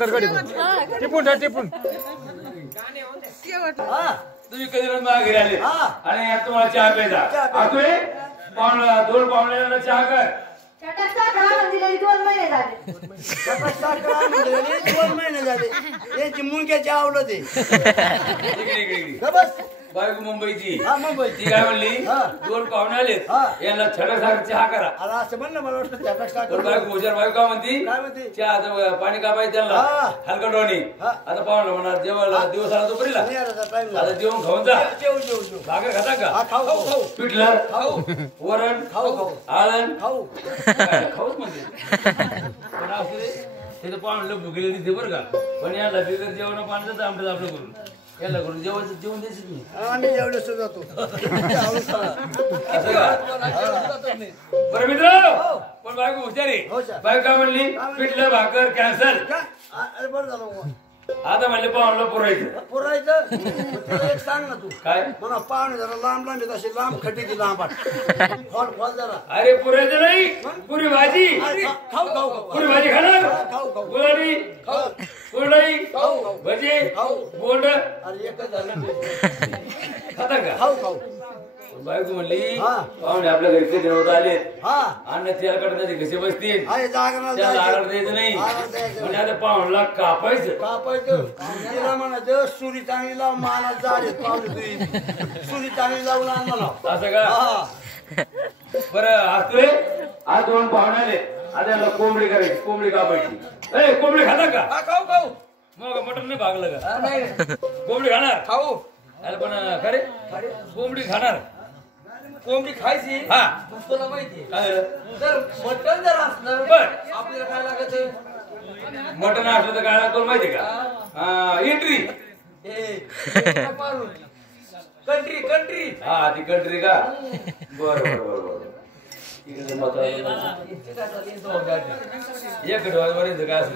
टिपून टिपून तुम्ही कधी घरी आले आणि तुम्हाला चहा प्यायचा दोन पाहुण्याला चहा कर. 2 महिने झाले याची मुंग्याची आवलं ते बायको मुंबईची ती काय म्हणली 2 पाहुणे आलेत यांना छटासारखं चहा करा. असं म्हणलं मला वाटतं बायको हुशार बायको काय म्हणती चहा पाणी का पाहिजे त्यांना हलका डोणी. आता पाहुणा म्हणा जेव्हा दिवस आला तो परिला आता जेवण खाऊन जा. भाकर खाता का पिठलं वरण आळण खाऊच म्हणते पण असू दे पाहुणे भुकेले दिसते बरं का. पण याला बिगर जेवण पाण्याचं आमचं आपलं करून याला करून जेवायचं जेवण द्यायचं आम्ही जेवढे सुद्धा जातो. बरं मित्र पण बायको हुशारी बायको काय म्हणली पिठलं भाकर कॅन्सल. अरे बरं झालं आता म्हणले पाहुणला पुरायचं पुरायचं एक सांग ना तू काय म्हणा पाहुणे जरा लांब लांब अशी लांब खटी लांब फॉल फॉल जरा. अरे पुरायचं नाही पुरी भाजी खाऊ खाऊ पुरी भाजी खाणार खाऊ खाऊ गुलाबी कुरडई भजी बोंड अरे एकच झालं खाता का खाऊ खाऊ. बायको म्हणली पाहुणे आपल्या घरी कधी नव्हतं आले हा अन्न त्याला त्याचे कसे बसतील अरे जागरण त्याला आराम द्यायचं नाही म्हणजे आता पाहुणला कापायचं कापायचं तिला म्हणायचं सुरी चांगली लाव मला जाड पाहुणे तुझी सुरी चांगली लावून आण मला असं का. बरं असतोय आज 2 पाहुणे आले आता याला कोंबडी करायची कोंबडी कापायची. ए कोंबडी खाता का खाऊ खाऊ मग मटण नाही भागलं का कोंबडी खाणार खाऊ अरे पण खरे कोंबडी खाणार कोंबडी खायची हा तुला माहिती काय जर मटण जर असलं बर आपल्याला काय लागत मटण असलं तर काय लागतं माहिती का एंट्री कंट्री कंट्री हा ती कंट्री का बर बर बर बर एक डोळ्यावर काय असेल